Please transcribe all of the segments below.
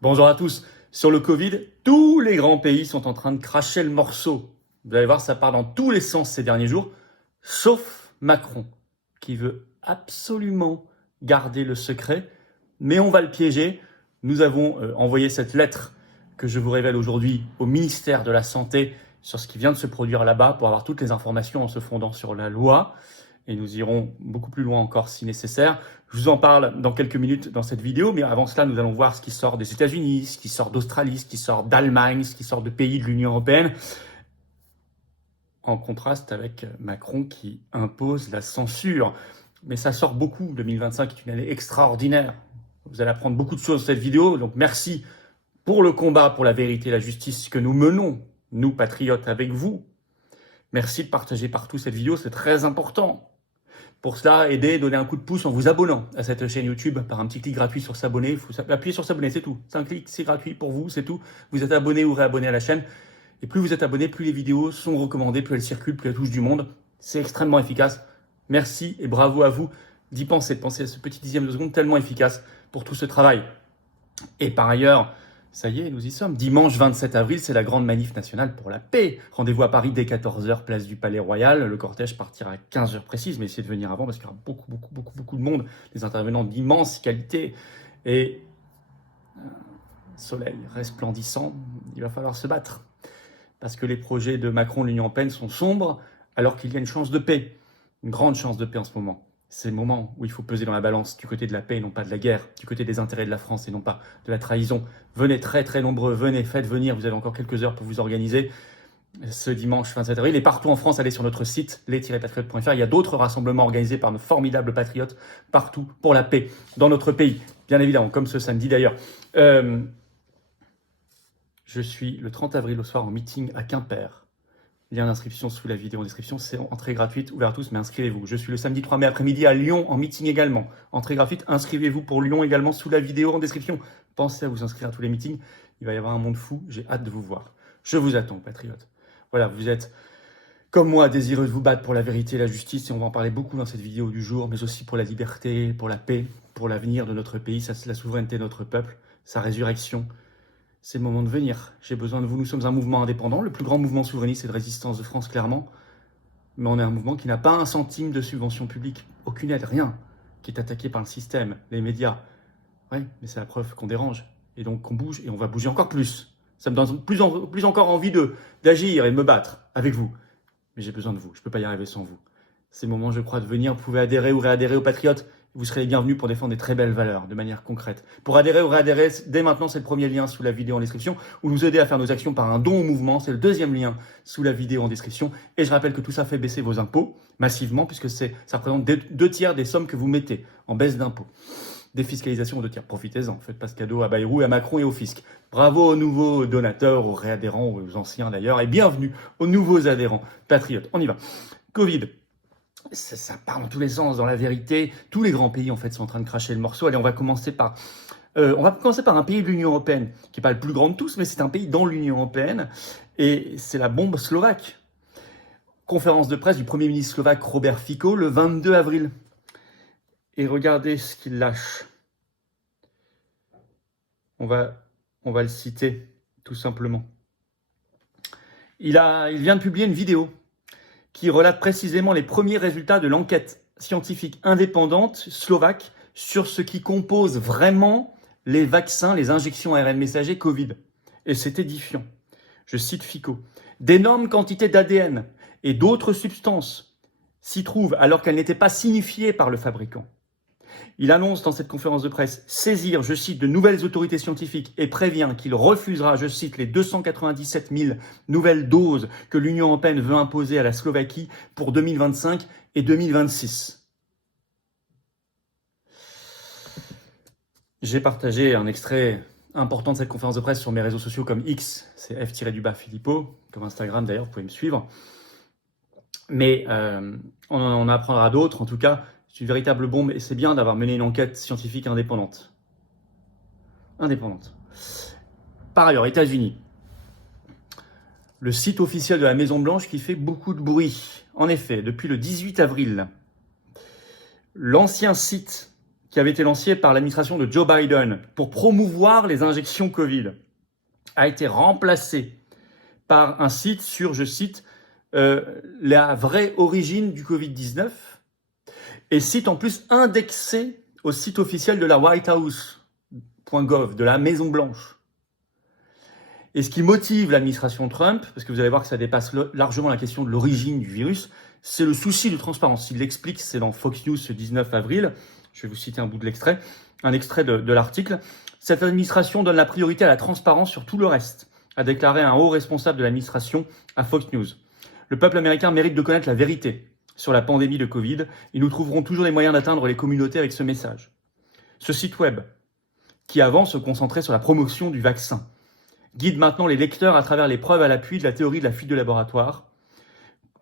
Bonjour à tous. Sur le Covid, tous les grands pays sont en train de cracher le morceau. Vous allez voir, ça part dans tous les sens ces derniers jours, sauf Macron, qui veut absolument garder le secret, mais on va le piéger. Nous avons envoyé cette lettre que je vous révèle aujourd'hui au ministère de la Santé sur ce qui vient de se produire là-bas pour avoir toutes les informations en se fondant sur la loi. Et nous irons beaucoup plus loin encore si nécessaire. Je vous en parle dans quelques minutes dans cette vidéo, mais avant cela, nous allons voir ce qui sort des États-Unis, ce qui sort d'Australie, ce qui sort d'Allemagne, ce qui sort de pays de l'Union européenne, en contraste avec Macron qui impose la censure. Mais ça sort beaucoup. 2025 est une année extraordinaire. Vous allez apprendre beaucoup de choses dans cette vidéo, donc merci pour le combat pour la vérité et la justice que nous menons, nous patriotes, avec vous. Merci de partager partout cette vidéo, c'est très important. Pour cela, aidez, donnez un coup de pouce en vous abonnant à cette chaîne YouTube par un petit clic gratuit sur s'abonner. Il faut appuyer sur s'abonner, c'est tout. C'est un clic, c'est gratuit pour vous, c'est tout. Vous êtes abonné ou réabonné à la chaîne. Et plus vous êtes abonné, plus les vidéos sont recommandées, plus elles circulent, plus elles touchent du monde. C'est extrêmement efficace. Merci et bravo à vous d'y penser, de penser à ce petit dixième de seconde tellement efficace pour tout ce travail. Et par ailleurs, ça y est, nous y sommes. Dimanche 27 avril, c'est la grande manif nationale pour la paix. Rendez-vous à Paris dès 14h, place du Palais Royal. Le cortège partira à 15h précise, mais essayez de venir avant parce qu'il y aura beaucoup de monde. Des intervenants d'immense qualité et soleil resplendissant. Il va falloir se battre parce que les projets de Macron de l'Union européenne sont sombres alors qu'il y a une chance de paix, une grande chance de paix en ce moment. C'est le moment où il faut peser dans la balance du côté de la paix et non pas de la guerre, du côté des intérêts de la France et non pas de la trahison. Venez très nombreux, venez, faites venir, vous avez encore quelques heures pour vous organiser ce dimanche 27 avril. Et partout en France, allez sur notre site les-patriotes.fr. Il y a d'autres rassemblements organisés par nos formidables patriotes partout pour la paix dans notre pays. Bien évidemment, comme ce samedi d'ailleurs. Je suis le 30 avril au soir en meeting à Quimper. Lien d'inscription sous la vidéo en description, c'est entrée gratuite, ouvert à tous, mais inscrivez-vous. Je suis le samedi 3 mai après-midi à Lyon en meeting également. Entrée gratuite, inscrivez-vous pour Lyon également sous la vidéo en description. Pensez à vous inscrire à tous les meetings, il va y avoir un monde fou, j'ai hâte de vous voir. Je vous attends, patriotes. Voilà, vous êtes comme moi désireux de vous battre pour la vérité et la justice, et on va en parler beaucoup dans cette vidéo du jour, mais aussi pour la liberté, pour la paix, pour l'avenir de notre pays, la souveraineté de notre peuple, sa résurrection. C'est le moment de venir. J'ai besoin de vous. Nous sommes un mouvement indépendant, le plus grand mouvement souverainiste et de résistance de France, clairement. Mais on est un mouvement qui n'a pas un centime de subvention publique, aucune aide, rien, qui est attaqué par le système, les médias. Oui, mais c'est la preuve qu'on dérange. Et donc qu'on bouge, et on va bouger encore plus. Ça me donne plus encore envie d'agir et de me battre avec vous. Mais j'ai besoin de vous. Je ne peux pas y arriver sans vous. C'est le moment, je crois, de venir. Vous pouvez adhérer ou réadhérer aux Patriotes. Vous serez les bienvenus pour défendre des très belles valeurs de manière concrète. Pour adhérer ou réadhérer, dès maintenant, c'est le premier lien sous la vidéo en description, ou nous aider à faire nos actions par un don au mouvement. C'est le deuxième lien sous la vidéo en description. Et je rappelle que tout ça fait baisser vos impôts massivement, puisque ça représente 2 tiers des sommes que vous mettez en baisse d'impôts. Défiscalisation aux 2 tiers. Profitez-en. Faites pas ce cadeau à Bayrou, à Macron et au fisc. Bravo aux nouveaux donateurs, aux réadhérents, aux anciens d'ailleurs, et bienvenue aux nouveaux adhérents patriotes. On y va. Covid. Ça part dans tous les sens, dans la vérité. Tous les grands pays, en fait, sont en train de cracher le morceau. Allez, on va commencer par un pays de l'Union européenne, qui n'est pas le plus grand de tous, mais c'est un pays dans l'Union européenne. Et c'est la bombe slovaque. Conférence de presse du Premier ministre slovaque Robert Fico le 22 avril. Et regardez ce qu'il lâche. On va le citer, tout simplement. Il vient de publier une vidéo qui relate précisément les premiers résultats de l'enquête scientifique indépendante slovaque sur ce qui compose vraiment les vaccins, les injections ARN messager Covid. Et c'est édifiant. Je cite Fico. D'énormes quantités d'ADN et d'autres substances s'y trouvent alors qu'elles n'étaient pas signifiées par le fabricant. Il annonce dans cette conférence de presse saisir, je cite, de nouvelles autorités scientifiques et prévient qu'il refusera, je cite, les 297 000 nouvelles doses que l'Union européenne veut imposer à la Slovaquie pour 2025 et 2026. J'ai partagé un extrait important de cette conférence de presse sur mes réseaux sociaux comme X, c'est F-Filippo, comme Instagram d'ailleurs, vous pouvez me suivre. Mais on en apprendra d'autres, en tout cas. C'est une véritable bombe et c'est bien d'avoir mené une enquête scientifique indépendante. Par ailleurs, États-Unis. Le site officiel de la Maison-Blanche qui fait beaucoup de bruit. En effet, depuis le 18 avril, l'ancien site qui avait été lancé par l'administration de Joe Biden pour promouvoir les injections Covid, a été remplacé par un site sur, je cite, la vraie origine du Covid-19, et site en plus indexé au site officiel de la White House.gov, de la Maison Blanche. Et ce qui motive l'administration Trump, parce que vous allez voir que ça dépasse largement la question de l'origine du virus, c'est le souci de transparence. Il l'explique, c'est dans Fox News ce 19 avril. Je vais vous citer un bout de l'extrait, un extrait de l'article. Cette administration donne la priorité à la transparence sur tout le reste, a déclaré un haut responsable de l'administration à Fox News. Le peuple américain mérite de connaître la vérité sur la pandémie de Covid et nous trouverons toujours les moyens d'atteindre les communautés avec ce message. Ce site web, qui avant se concentrait sur la promotion du vaccin, guide maintenant les lecteurs à travers les preuves à l'appui de la théorie de la fuite de laboratoire,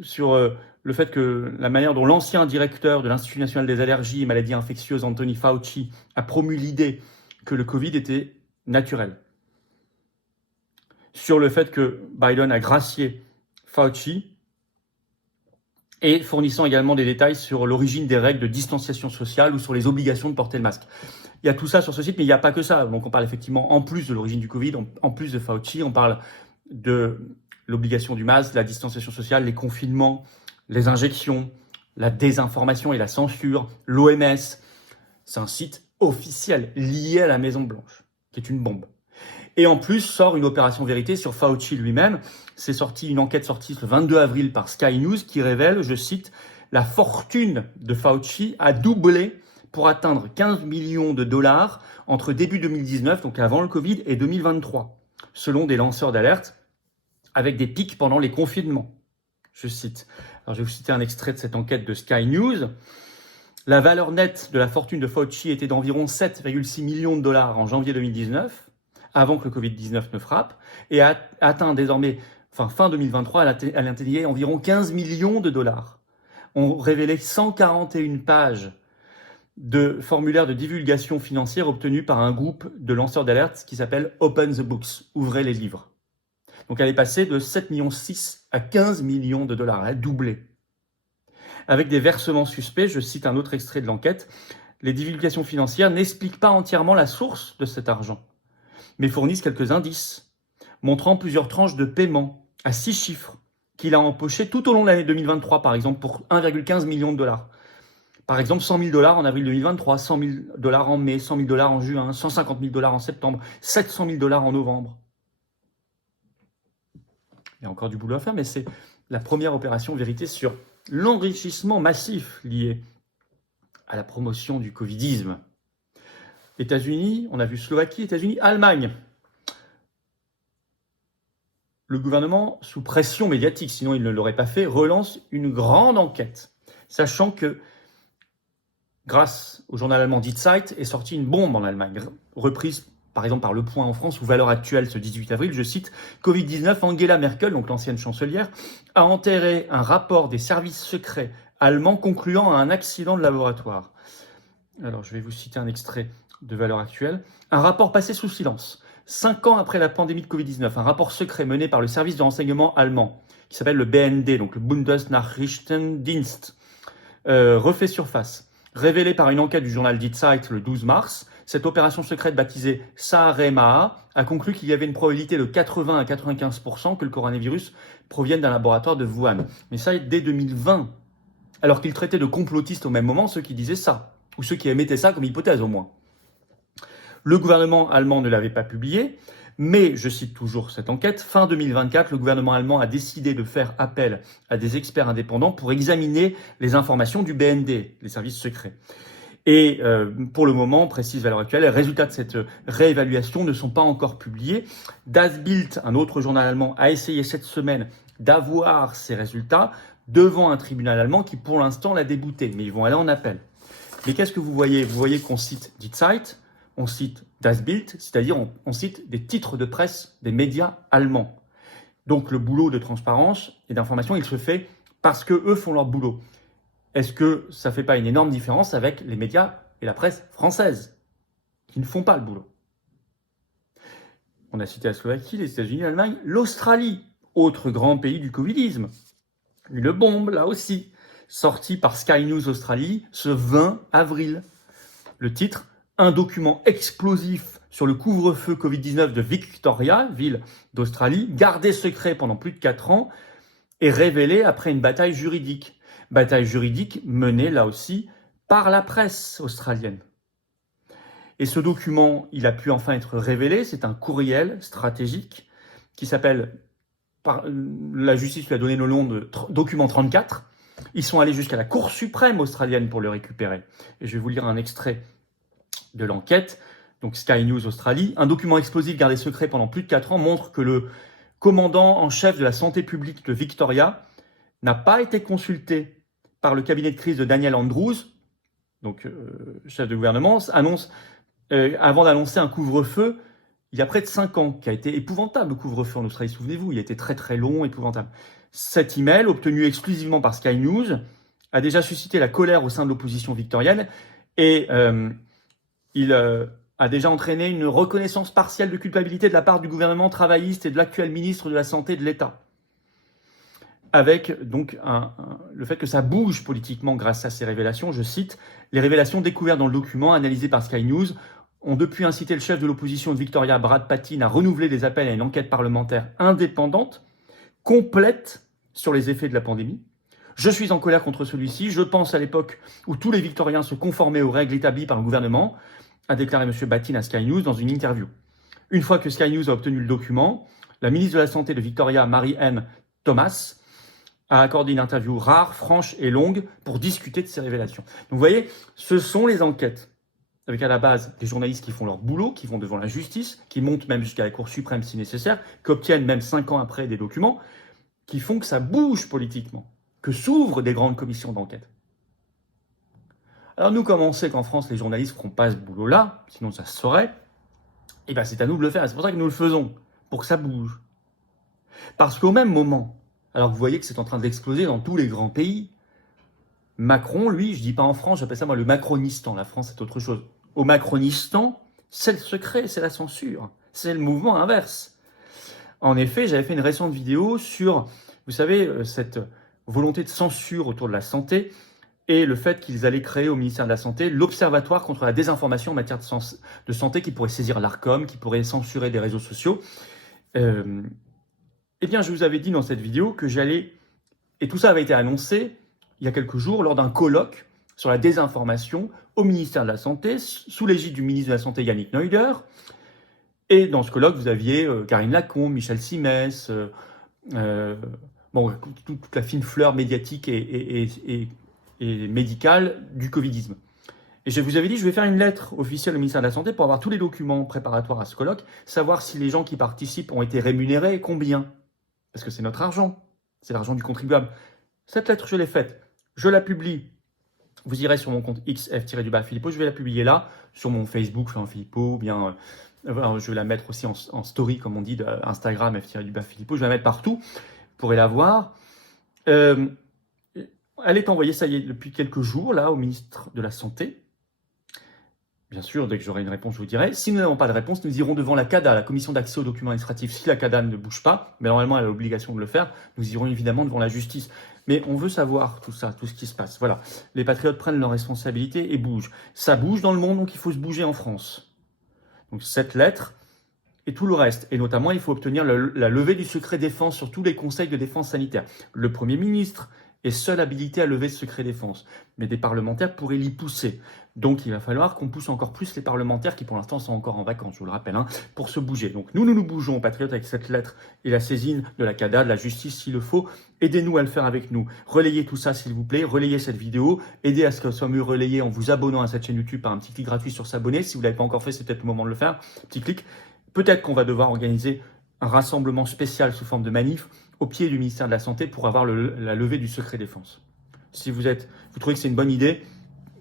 sur le fait que la manière dont l'ancien directeur de l'Institut national des allergies et maladies infectieuses, Anthony Fauci, a promu l'idée que le Covid était naturel. Sur le fait que Biden a gracié Fauci et fournissant également des détails sur l'origine des règles de distanciation sociale ou sur les obligations de porter le masque. Il y a tout ça sur ce site, mais il n'y a pas que ça. Donc on parle effectivement, en plus de l'origine du Covid, en plus de Fauci, on parle de l'obligation du masque, la distanciation sociale, les confinements, les injections, la désinformation et la censure, l'OMS. C'est un site officiel lié à la Maison Blanche, qui est une bombe. Et en plus, sort une opération vérité sur Fauci lui-même. C'est sorti une enquête sortie le 22 avril par Sky News qui révèle, je cite, « La fortune de Fauci a doublé pour atteindre 15 millions de dollars entre début 2019, donc avant le Covid, et 2023, selon des lanceurs d'alerte, avec des pics pendant les confinements. » Je cite. Alors, je vais vous citer un extrait de cette enquête de Sky News. La valeur nette de la fortune de Fauci était d'environ 7,6 millions de dollars en janvier 2019, avant que le Covid-19 ne frappe, et a atteint désormais, fin 2023, elle atteignait environ 15 millions de dollars. On révélait 141 pages de formulaires de divulgation financière obtenus par un groupe de lanceurs d'alerte qui s'appelle Open the Books, ouvrez les livres. Donc elle est passée de 7,6 millions à 15 millions de dollars, elle a doublé. Avec des versements suspects, je cite un autre extrait de l'enquête, les divulgations financières n'expliquent pas entièrement la source de cet argent, mais fournissent quelques indices, montrant plusieurs tranches de paiement à 6 chiffres qu'il a empochés tout au long de l'année 2023, par exemple, pour 1,15 million de dollars. Par exemple, 100 000 dollars en avril 2023, 100 000 dollars en mai, 100 000 dollars en juin, 150 000 dollars en septembre, 700 000 dollars en novembre. Il y a encore du boulot à faire, mais c'est la première opération vérité sur l'enrichissement massif lié à la promotion du covidisme. États-Unis, on a vu Slovaquie, États-Unis, Allemagne. Le gouvernement, sous pression médiatique, sinon il ne l'aurait pas fait, relance une grande enquête, sachant que grâce au journal allemand Die Zeit est sortie une bombe en Allemagne, reprise par exemple par Le Point en France ou Valeurs Actuelles ce 18 avril, je cite, Covid-19, Angela Merkel, donc l'ancienne chancelière, a enterré un rapport des services secrets allemands concluant à un accident de laboratoire. Alors je vais vous citer un extrait de Valeurs Actuelles. Un rapport passé sous silence. 5 ans après la pandémie de Covid-19, un rapport secret mené par le service de renseignement allemand, qui s'appelle le BND, donc le Bundesnachrichtendienst, refait surface. Révélé par une enquête du journal Die Zeit le 12 mars, cette opération secrète baptisée Saaremaa a conclu qu'il y avait une probabilité de 80 à 95% que le coronavirus provienne d'un laboratoire de Wuhan. Mais ça, dès 2020. Alors qu'ils traitaient de complotistes au même moment ceux qui disaient ça, ou ceux qui émettaient ça comme hypothèse au moins. Le gouvernement allemand ne l'avait pas publié, mais, je cite toujours cette enquête, fin 2024, le gouvernement allemand a décidé de faire appel à des experts indépendants pour examiner les informations du BND, les services secrets. Et pour le moment, précise Valeurs Actuelles, les résultats de cette réévaluation ne sont pas encore publiés. Das Bild, un autre journal allemand, a essayé cette semaine d'avoir ces résultats devant un tribunal allemand qui pour l'instant l'a débouté, mais ils vont aller en appel. Mais qu'est-ce que vous voyez ? Vous voyez qu'on cite Die Zeit, on cite Das Bild, c'est-à-dire on cite des titres de presse des médias allemands. Donc le boulot de transparence et d'information, il se fait parce que eux font leur boulot. Est-ce que ça ne fait pas une énorme différence avec les médias et la presse française qui ne font pas le boulot ? On a cité la Slovaquie, les États-Unis, l'Allemagne, l'Australie, autre grand pays du covidisme. Une bombe, là aussi, sortie par Sky News Australie ce 20 avril. Le titre, un document explosif sur le couvre-feu Covid-19 de Victoria, ville d'Australie, gardé secret pendant plus de 4 ans, est révélé après une bataille juridique. Bataille juridique menée là aussi par la presse australienne. Et ce document, il a pu enfin être révélé, c'est un courriel stratégique qui s'appelle, la justice lui a donné le nom de document 34. Ils sont allés jusqu'à la Cour suprême australienne pour le récupérer. Et je vais vous lire un extrait de l'enquête. Donc Sky News Australie. Un document explosif gardé secret pendant plus de 4 ans montre que le commandant en chef de la santé publique de Victoria n'a pas été consulté par le cabinet de crise de Daniel Andrews, donc chef de gouvernement, avant d'annoncer un couvre-feu il y a près de 5 ans, qui a été épouvantable, le couvre-feu en Australie, souvenez-vous, il a été très très long, épouvantable. Cet email, obtenu exclusivement par Sky News, a déjà suscité la colère au sein de l'opposition victorienne et il a déjà entraîné une reconnaissance partielle de culpabilité de la part du gouvernement travailliste et de l'actuel ministre de la Santé de l'État. Avec donc le fait que ça bouge politiquement grâce à ces révélations, je cite, « Les révélations découvertes dans le document analysé par Sky News ont depuis incité le chef de l'opposition de Victoria, Brad Patten, à renouveler des appels à une enquête parlementaire indépendante, complète sur les effets de la pandémie. Je suis en colère contre celui-ci. Je pense à l'époque où tous les Victoriens se conformaient aux règles établies par le gouvernement, a déclaré M. Patten à Sky News dans une interview. Une fois que Sky News a obtenu le document, la ministre de la Santé de Victoria, Mary-Ann Thomas, a accordé une interview rare, franche et longue pour discuter de ces révélations. Donc vous voyez, ce sont les enquêtes avec à la base des journalistes qui font leur boulot, qui vont devant la justice, qui montent même jusqu'à la Cour suprême si nécessaire, qui obtiennent même 5 ans après des documents, qui font que ça bouge politiquement, que s'ouvrent des grandes commissions d'enquête. Alors nous, comme on sait qu'en France, les journalistes ne feront pas ce boulot-là, sinon ça se saurait, et bien c'est à nous de le faire. Et c'est pour ça que nous le faisons, pour que ça bouge. Parce qu'au même moment, alors que vous voyez que c'est en train d'exploser dans tous les grands pays, Macron, lui, je dis pas en France, j'appelle ça moi le Macronistan. La France, c'est autre chose. Au Macronistan, c'est le secret, c'est la censure. C'est le mouvement inverse. En effet, j'avais fait une récente vidéo sur, vous savez, cette volonté de censure autour de la santé et le fait qu'ils allaient créer au ministère de la Santé l'Observatoire contre la désinformation en matière de santé qui pourrait saisir l'ARCOM, qui pourrait censurer des réseaux sociaux. Eh bien, je vous avais dit dans cette vidéo que j'allais, et tout ça avait été annoncé il y a quelques jours lors d'un colloque sur la désinformation au ministère de la Santé, sous l'égide du ministre de la Santé Yannick Neuder. Et dans ce colloque, vous aviez Karine Lacombe, Michel Simès, toute la fine fleur médiatique et médicale du Covidisme. Et je vous avais dit, je vais faire une lettre officielle au ministère de la Santé pour avoir tous les documents préparatoires à ce colloque, savoir si les gens qui participent ont été rémunérés et combien. Parce que c'est notre argent, c'est l'argent du contribuable. Cette lettre, je l'ai faite, je la publie. Vous irez sur mon compte XF-Philippot, je vais la publier là, sur mon Facebook, Florent Philippot, ou bien je vais la mettre aussi en story, comme on dit, Instagram, F-Philippot, je vais la mettre partout, vous pourrez la voir. Elle est envoyée, ça y est, depuis quelques jours, là, au ministre de la Santé. Bien sûr, dès que j'aurai une réponse, je vous dirai. Si nous n'avons pas de réponse, nous irons devant la CADA, la Commission d'accès aux documents administratifs. Si la CADA ne bouge pas, mais normalement elle a l'obligation de le faire, nous irons évidemment devant la justice. Mais on veut savoir tout ça, tout ce qui se passe. Voilà, les patriotes prennent leurs responsabilités et bougent. Ça bouge dans le monde, donc il faut se bouger en France. Donc cette lettre et tout le reste. Et notamment, il faut obtenir la levée du secret défense sur tous les conseils de défense sanitaire. Le Premier ministre est seul habilité à lever ce secret défense. Mais des parlementaires pourraient l'y pousser. Donc il va falloir qu'on pousse encore plus les parlementaires qui pour l'instant sont encore en vacances, je vous le rappelle, pour se bouger. Donc nous bougeons, patriotes, avec cette lettre et la saisine de la CADA, de la justice s'il le faut. Aidez-nous à le faire avec nous. Relayez tout ça s'il vous plaît, relayez cette vidéo, aidez à ce qu'elle soit mieux relayée en vous abonnant à cette chaîne YouTube par un petit clic gratuit sur s'abonner. Si vous ne l'avez pas encore fait, c'est peut-être le moment de le faire. Petit clic. Peut-être qu'on va devoir organiser un rassemblement spécial sous forme de manif au pied du ministère de la Santé pour avoir la levée du secret défense. Si vous trouvez que c'est une bonne idée,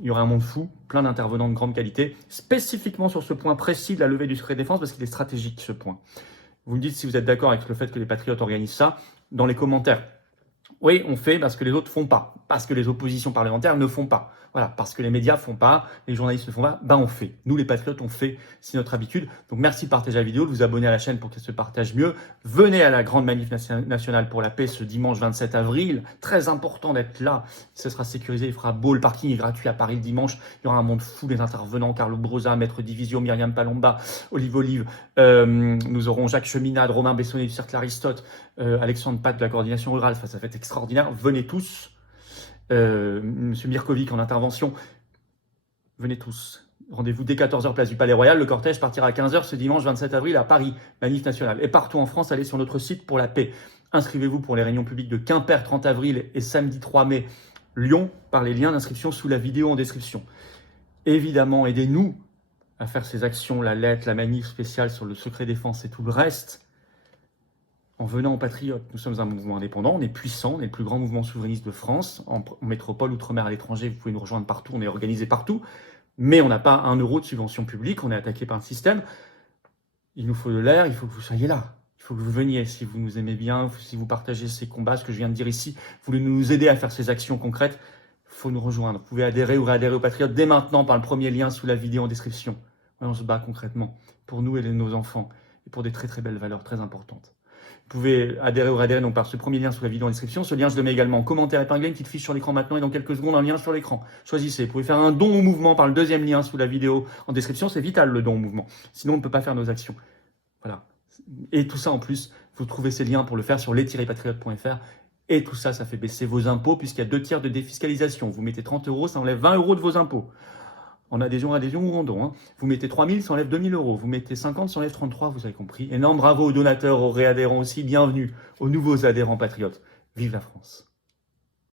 il y aura un monde fou, plein d'intervenants de grande qualité, spécifiquement sur ce point précis de la levée du secret défense, parce qu'il est stratégique ce point. Vous me dites si vous êtes d'accord avec le fait que les patriotes organisent ça dans les commentaires. Oui, on fait parce que les autres font pas, parce que les oppositions parlementaires ne font pas. Voilà, parce que les médias font pas, les journalistes ne font pas, ben on fait. Nous les patriotes, on fait, c'est notre habitude. Donc merci de partager la vidéo, de vous abonner à la chaîne pour qu'elle se partage mieux. Venez à la grande manif nationale pour la paix ce dimanche 27 avril. Très important d'être là. Ce sera sécurisé, il fera beau, le parking est gratuit à Paris le dimanche. Il y aura un monde fou, les intervenants, Carlo Brosa, Maître Divisio, Myriam Palomba, Olive. Nous aurons Jacques Cheminade, Romain Bessonnet du Cercle Aristote, Alexandre Pat de la coordination rurale. Enfin, ça va être extraordinaire. Venez tous. Monsieur Mirkovic en intervention. Venez tous. Rendez-vous dès 14h, place du Palais Royal. Le cortège partira à 15h ce dimanche 27 avril à Paris, manif nationale. Et partout en France, allez sur notre site pour la paix. Inscrivez-vous pour les réunions publiques de Quimper 30 avril et samedi 3 mai Lyon par les liens d'inscription sous la vidéo en description. Évidemment, aidez-nous à faire ces actions, la lettre, la manif spéciale sur le secret défense et tout le reste. En venant aux Patriotes, nous sommes un mouvement indépendant, on est puissant, on est le plus grand mouvement souverainiste de France, en métropole, outre-mer, à l'étranger, vous pouvez nous rejoindre partout, on est organisé partout, mais on n'a pas 1 euro de subvention publique, on est attaqué par un système. Il nous faut de l'air, il faut que vous soyez là, il faut que vous veniez, si vous nous aimez bien, si vous partagez ces combats, ce que je viens de dire ici, vous voulez nous aider à faire ces actions concrètes, il faut nous rejoindre. Vous pouvez adhérer ou réadhérer aux Patriotes dès maintenant par le premier lien sous la vidéo en description. On se bat concrètement pour nous et nos enfants, et pour des très très belles valeurs très importantes. Vous pouvez adhérer ou réadhérer donc par ce premier lien sous la vidéo en description. Ce lien, je le mets également en commentaire épinglé, une petite fiche sur l'écran maintenant et dans quelques secondes, un lien sur l'écran. Choisissez. Vous pouvez faire un don au mouvement par le deuxième lien sous la vidéo en description. C'est vital, le don au mouvement. Sinon, on ne peut pas faire nos actions. Voilà. Et tout ça, en plus, vous trouvez ces liens pour le faire sur les-patriotes.fr. Et tout ça, ça fait baisser vos impôts puisqu'il y a 2 tiers de défiscalisation. Vous mettez 30 €, ça enlève 20 € de vos impôts. En adhésion ou en don. Hein. Vous mettez 3 000, ça enlève 2 000 €. Vous mettez 50, ça enlève 33, vous avez compris. Énorme bravo aux donateurs, aux réadhérents aussi. Bienvenue aux nouveaux adhérents patriotes. Vive la France.